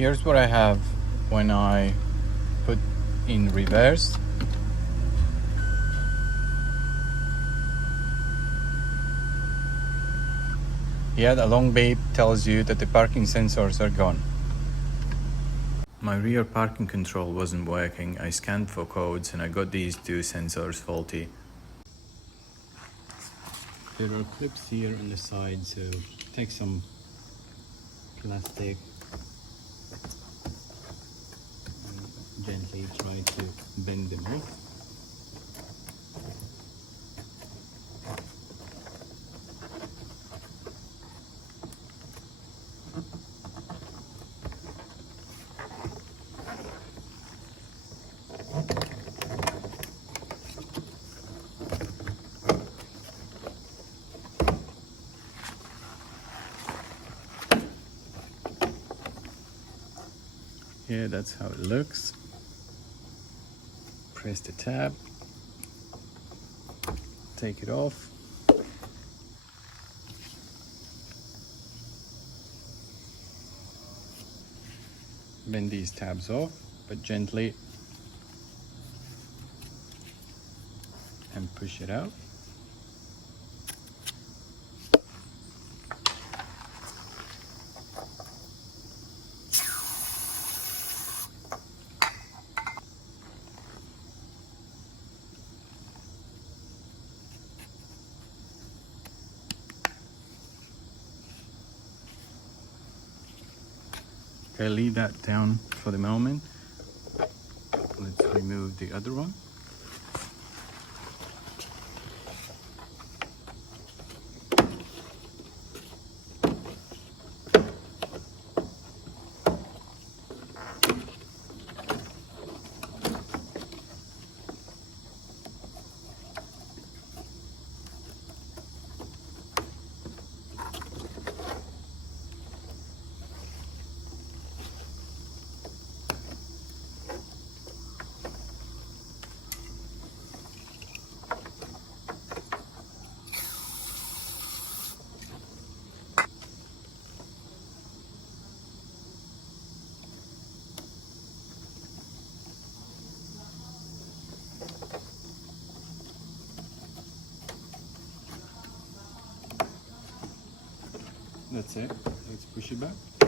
Here's what I have when I put in reverse. Here the long beep tells you that the parking sensors are gone. My rear parking control wasn't working. I scanned for codes and I got these two sensors faulty. There are clips here on the side, so take some plastic and gently try to bend them off. Yeah, that's how it looks. Press the tab, take it off. Bend these tabs off, but gently, and push it out. Okay, leave that down for the moment. Let's remove the other one. That's it. Let's push it back.